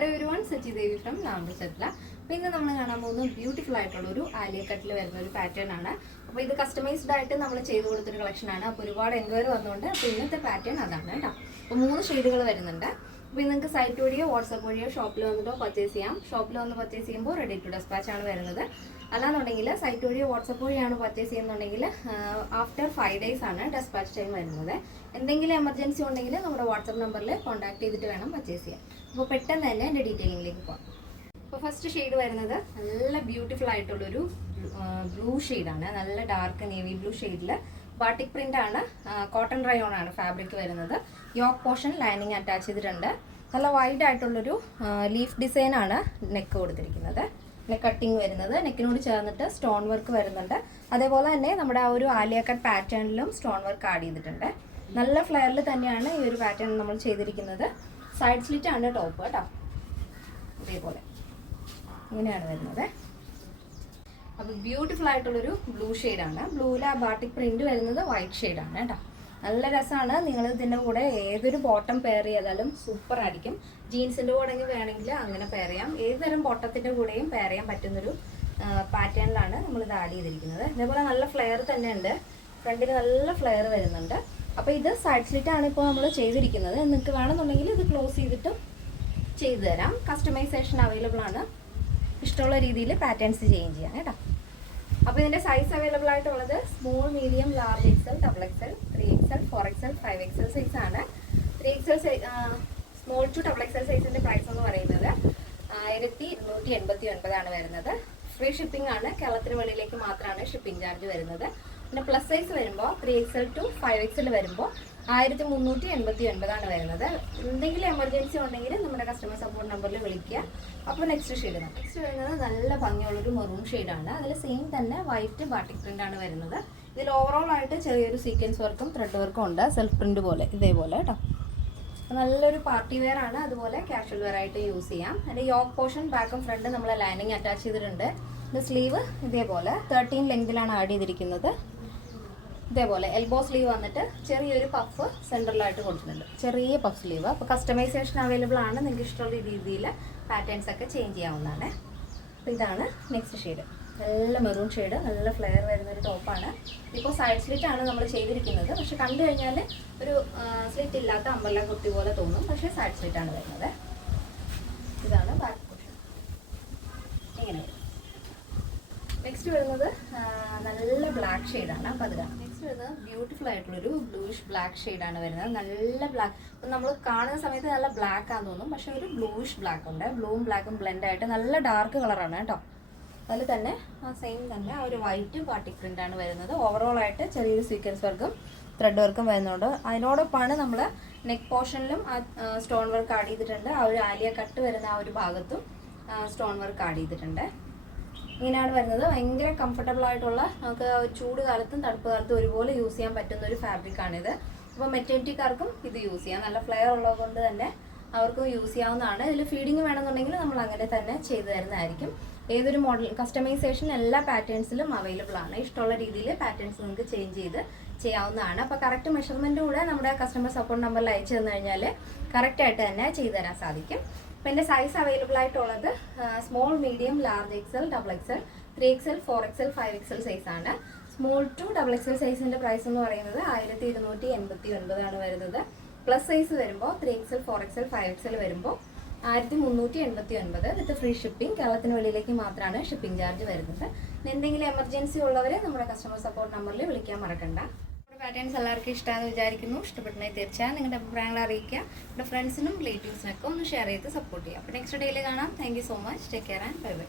Hello everyone, Sachi Devi from നാമ്പൂർച്ചട്ടില. അപ്പോൾ ഇന്ന് നമ്മൾ കാണാൻ പോകുന്നത് ബ്യൂട്ടിഫുൾ ആയിട്ടുള്ള ഒരു ആലിയ കട്ടിൽ വരുന്ന ഒരു പാറ്റേൺ ആണ്. അപ്പോൾ ഇത് കസ്റ്റമൈസ്ഡ് ആയിട്ട് നമ്മൾ ചെയ്ത് കൊടുത്തൊരു കളക്ഷനാണ്. അപ്പോൾ ഒരുപാട് എൻക്വയറി വന്നുകൊണ്ട് അപ്പോൾ ഇന്നത്തെ പാറ്റേൺ അതാണ് കേട്ടോ. അപ്പോൾ 3 ഷെയ്ഡുകൾ വരുന്നുണ്ട്. അപ്പോൾ നിങ്ങൾക്ക് സൈറ്റ് വഴിയോ വാട്സപ്പ് വഴിയോ ഷോപ്പിൽ വന്നിട്ടോ പർച്ചേസ് ചെയ്യാം. ഷോപ്പിൽ വന്ന് പർച്ചേസ് ചെയ്യുമ്പോൾ റെഡി ടു ഡെസ്പാച്ച് ആണ് വരുന്നത്. അല്ലാന്നുണ്ടെങ്കിൽ സൈറ്റ് വഴിയോ വാട്സപ്പ് വഴിയാണ് പർച്ചേസ് ചെയ്യുന്നുണ്ടെങ്കിൽ ആഫ്റ്റർ 5 days ആണ് ഡെസ്പാച്ച് ടൈം വരുന്നത്. എന്തെങ്കിലും എമർജൻസി ഉണ്ടെങ്കിൽ നമ്മുടെ വാട്സപ്പ് നമ്പറിൽ കോൺടാക്ട് ചെയ്തിട്ട് വേണം പർച്ചേസ് ചെയ്യാൻ. അപ്പോൾ പെട്ടെന്ന് തന്നെ എൻ്റെ ഡീറ്റെയിലിംഗിലേക്ക് പോകാം. അപ്പോൾ ഫസ്റ്റ് ഷെയ്ഡ് വരുന്നത് നല്ല ബ്യൂട്ടിഫുൾ ആയിട്ടുള്ളൊരു ബ്ലൂ ഷെയ്ഡാണ്. നല്ല ഡാർക്ക് നേവി ബ്ലൂ ഷെയ്ഡിൽ ബാട്ടിക് പ്രിൻ്റ് ആണ്. കോട്ടൺ റയോൺ ആണ് ഫാബ്രിക് വരുന്നത്. യോക്ക് പോർഷൻ ലൈനിങ് അറ്റാച്ച് ചെയ്തിട്ടുണ്ട്. നല്ല വൈഡ് ആയിട്ടുള്ളൊരു ലീഫ് ഡിസൈൻ ആണ് നെക്ക് കൊടുത്തിരിക്കുന്നത്. നെക്ക് കട്ടിങ് വരുന്നത് നെക്കിനോട് ചേർന്നിട്ട് സ്റ്റോൺ വർക്ക് വരുന്നുണ്ട്. അതേപോലെ തന്നെ നമ്മുടെ ആ ഒരു ആലിയ കട്ട് പാറ്റേണിലും സ്റ്റോൺ വർക്ക് ആഡ് ചെയ്തിട്ടുണ്ട്. നല്ല ഫ്ലെയറിൽ തന്നെയാണ് ഈ ഒരു പാറ്റേൺ നമ്മൾ ചെയ്തിരിക്കുന്നത്. സൈഡ് സ്ലിറ്റ് ആണ് ടോപ്പ് കേട്ടോ. ഇതേപോലെ ഇങ്ങനെയാണ് വരുന്നത്. അപ്പോൾ ബ്യൂട്ടിഫുൾ ആയിട്ടുള്ളൊരു ബ്ലൂ ഷെയ്ഡാണ്. ബ്ലൂവിൽ ആ ബാട്ടിക് പ്രിന്റ് വരുന്നത് വൈറ്റ് ഷെയ്ഡാണ് കേട്ടോ. നല്ല രസമാണ്. നിങ്ങൾ ഇതിൻ്റെ കൂടെ ഏതൊരു ബോട്ടം പെയർ ചെയ്താലും സൂപ്പർ ആയിരിക്കും. ജീൻസിൻ്റെ കൂടെ വേണമെങ്കിൽ അങ്ങനെ പെയർ ചെയ്യാം. ഏതുതരം ബോട്ടത്തിൻ്റെ കൂടെയും പെയർ ചെയ്യാൻ പറ്റുന്നൊരു പാറ്റേണിലാണ് നമ്മളിത് ആഡ് ചെയ്തിരിക്കുന്നത്. ഇതേപോലെ നല്ല ഫ്ലെയർ തന്നെ ഉണ്ട്. ഫ്രണ്ടിൽ നല്ല ഫ്ലെയർ വരുന്നുണ്ട്. അപ്പോൾ ഇത് സൈഡ് സ്ലിറ്റ് ആണ് ഇപ്പോൾ നമ്മൾ ചെയ്തിരിക്കുന്നത്. നിങ്ങൾക്ക് വേണമെന്നുണ്ടെങ്കിൽ ഇത് ക്ലോസ് ചെയ്തിട്ടും ചെയ്തു തരാം. കസ്റ്റമൈസേഷൻ അവൈലബിൾ ആണ്. ഇഷ്ടമുള്ള രീതിയിൽ പാറ്റേൺസ് ചേഞ്ച് ചെയ്യാം കേട്ടോ. അപ്പോൾ ഇതിൻ്റെ സൈസ് അവൈലബിൾ ആയിട്ടുള്ളത് small, medium, large, XL, double XL, 3XL, 4XL, 5XL size ആണ്. 3XL small to double XL സൈസിൻ്റെ പ്രൈസ് എന്ന് പറയുന്നത് 1289 ആണ് വരുന്നത്. ഫ്രീ ഷിപ്പിംഗ് ആണ്. കേരളത്തിന് വെളിയിലേക്ക് മാത്രമാണ് ഷിപ്പിംഗ് ചാർജ് വരുന്നത്. പിന്നെ പ്ലസ് സൈസ് വരുമ്പോൾ 3XL to 5XL വരുമ്പോൾ 1389 ആണ് വരുന്നത്. എന്തെങ്കിലും എമർജൻസി ഉണ്ടെങ്കിൽ നമ്മുടെ കസ്റ്റമർ സപ്പോർട്ട് നമ്പറിൽ വിളിക്കുക. അപ്പോൾ നെക്സ്റ്റ് വരുന്നത് നല്ല ഭംഗിയുള്ളൊരു മെറൂൺ ഷെയ്ഡാണ്. അതിൽ സെയിം തന്നെ വൈറ്റ് ബാട്ടിക് പ്രിന്റ് ആണ് വരുന്നത്. ഇതിൽ ഓവറോൾ ആയിട്ട് ചെറിയൊരു സീക്വൻസ് വർക്കും ത്രെഡ് വർക്കും ഉണ്ട്. സെൽഫ് പ്രിന്റ് പോലെ ഇതേപോലെ കേട്ടോ. നല്ലൊരു പാർട്ടി വെയർ ആണ്. അതുപോലെ കാഷ്വൽ വെയർ ആയിട്ട് യൂസ് ചെയ്യാം. അതിൻ്റെ യോക്ക് പോർഷൻ ബാക്കും ഫ്രണ്ടും നമ്മൾ ലൈനിങ് അറ്റാച്ച് ചെയ്തിട്ടുണ്ട്. ഇത് സ്ലീവ് ഇതേപോലെ 13 ലെങ്തിലാണ് ആഡ് ചെയ്തിരിക്കുന്നത്. ഇതേപോലെ എൽബോ സ്ലീവ് വന്നിട്ട് ചെറിയൊരു പഫ് സെൻറ്ററിലായിട്ട് കൊടുക്കുന്നുണ്ട്. ചെറിയ പഫ് സ്ലീവ്. അപ്പോൾ കസ്റ്റമൈസേഷൻ അവൈലബിൾ ആണ്. നിങ്ങൾക്ക് ഇഷ്ടമുള്ള രീതിയിൽ പാറ്റേൺസ് ഒക്കെ ചേഞ്ച് ചെയ്യാവുന്നതാണ്. അപ്പോൾ ഇതാണ് നെക്സ്റ്റ് ഷെയ്ഡ്. നല്ല മെറൂൺ ഷെയ്ഡ്, നല്ല ഫ്ലെയർ വരുന്നൊരു ടോപ്പാണ്. ഇപ്പോൾ സൈഡ് സ്ലിറ്റ് ആണ് നമ്മൾ ചെയ്തിരിക്കുന്നത്. പക്ഷെ കണ്ടു കഴിഞ്ഞാൽ ഒരു സ്ലിറ്റ് ഇല്ലാത്ത അമ്പർല കുർത്തി പോലെ തോന്നും. പക്ഷേ സൈഡ് സ്ലിറ്റ് ആണ് വരുന്നത്. ഇതാണ് ബാക്ക് പോർഷൻ. ഇങ്ങനെ വരും. നെക്സ്റ്റ് വരുന്നത് നല്ല ബ്ലാക്ക് ഷെയ്ഡാണ്. അപ്പോൾ അത് കാണാം. നെക്സ്റ്റ് വരുന്നത് ബ്യൂട്ടിഫുൾ ആയിട്ടുള്ളൊരു ബ്ലൂയിഷ് ബ്ലാക്ക് ഷെയ്ഡാണ് വരുന്നത്. നല്ല ബ്ലാക്ക്. അപ്പം നമ്മൾ കാണുന്ന സമയത്ത് നല്ല ബ്ലാക്ക് ആണെന്ന് തോന്നും. പക്ഷേ ഒരു ബ്ലൂയിഷ് ബ്ലാക്ക് ഉണ്ട്. ബ്ലൂവും ബ്ലാക്കും ബ്ലെൻഡ് ആയിട്ട് നല്ല ഡാർക്ക് കളറാണ് കേട്ടോ. അതിൽ തന്നെ സെയിം തന്നെ ഒരു വൈറ്റ് ബാട്ടിക് പ്രിൻ്റ് ആണ് വരുന്നത്. ഓവറോൾ ആയിട്ട് ചെറിയൊരു സീക്വൻസ് വർക്കും ത്രെഡ് വർക്കും വരുന്നുണ്ട്. അതിനോടൊപ്പമാണ് നമ്മൾ നെക്ക് പോർഷനിലും സ്റ്റോൺ വർക്ക് ആഡ് ചെയ്തിട്ടുണ്ട്. ആ ഒരു ആലിയ കട്ട് വരുന്ന ആ ഒരു ഭാഗത്തും സ്റ്റോൺ വർക്ക് ആഡ് ചെയ്തിട്ടുണ്ട്. ഇങ്ങനെയാണ് വരുന്നത്. ഭയങ്കര കംഫർട്ടബിൾ ആയിട്ടുള്ള, നമുക്ക് ചൂട് കാലത്തും തണുപ്പ് കാലത്തും ഒരുപോലെ യൂസ് ചെയ്യാൻ പറ്റുന്ന ഒരു ഫാബ്രിക്കാണിത്. അപ്പോൾ മെറ്റേണിറ്റിക്കാർക്കും ഇത് യൂസ് ചെയ്യാം. നല്ല ഫ്ലെയർ ഉള്ളത് കൊണ്ട് തന്നെ അവർക്കും യൂസ് ചെയ്യാവുന്നതാണ്. ഇതിൽ ഫീഡിങ് വേണമെന്നുണ്ടെങ്കിൽ നമ്മൾ അങ്ങനെ തന്നെ ചെയ്തു തരുന്നതായിരിക്കും. ഏതൊരു മോഡൽ കസ്റ്റമൈസേഷൻ എല്ലാ പാറ്റേൺസിലും അവൈലബിൾ ആണ്. ഇഷ്ടമുള്ള രീതിയിൽ പാറ്റേൺസ് നിങ്ങൾക്ക് ചേഞ്ച് ചെയ്ത് ചെയ്യാവുന്നതാണ്. അപ്പോൾ കറക്റ്റ് മെഷർമെൻറ്റ് കൂടെ നമ്മുടെ കസ്റ്റമർ സപ്പോർട്ട് നമ്പറിൽ അയച്ചു തന്നു കഴിഞ്ഞാൽ കറക്റ്റായിട്ട് തന്നെ ചെയ്തു തരാൻ സാധിക്കും. അപ്പോൾ എൻ്റെ സൈസ് അവൈലബിൾ ആയിട്ടുള്ളത് small, medium, large, XL, double XL, 3XL, 4XL, 5XL സൈസാണ്. സ്മോൾ ടു ഡബിൾ എക്സൽ സൈസിൻ്റെ പ്രൈസ് എന്ന് പറയുന്നത് 1289 ആണ് വരുന്നത്. പ്ലസ് സൈസ് വരുമ്പോൾ 3XL, 4XL, 5XL വരുമ്പോൾ 1389 വിത്ത് ഫ്രീ ഷിപ്പിംഗ്. കേരളത്തിന് വെളിയിലേക്ക് മാത്രമാണ് ഷിപ്പിംഗ് ചാർജ് വരുന്നത്. എന്തെങ്കിലും എമർജൻസി ഉള്ളവർ നമ്മുടെ കസ്റ്റമർ സപ്പോർട്ട് നമ്പറിൽ വിളിക്കാൻ മറക്കണ്ട. പാറ്റേൺസ് എല്ലാവർക്കും ഇഷ്ടമാണെന്ന് വിചാരിക്കുന്നു. ഇഷ്ടപ്പെട്ടുണ്ടെങ്കിൽ തീർച്ചയായും നിങ്ങളുടെ അഭിപ്രായങ്ങൾ അറിയിക്കുക. നമ്മുടെ ഫ്രണ്ട്സിനും റിലേറ്റീവ്സിനൊക്കെ ഒന്ന് ഷെയർ ചെയ്ത് സപ്പോർട്ട് ചെയ്യുക. അപ്പോൾ നെക്സ്റ്റ് ഡേയിൽ കാണാം. Thank you so much. Take care and bye bye.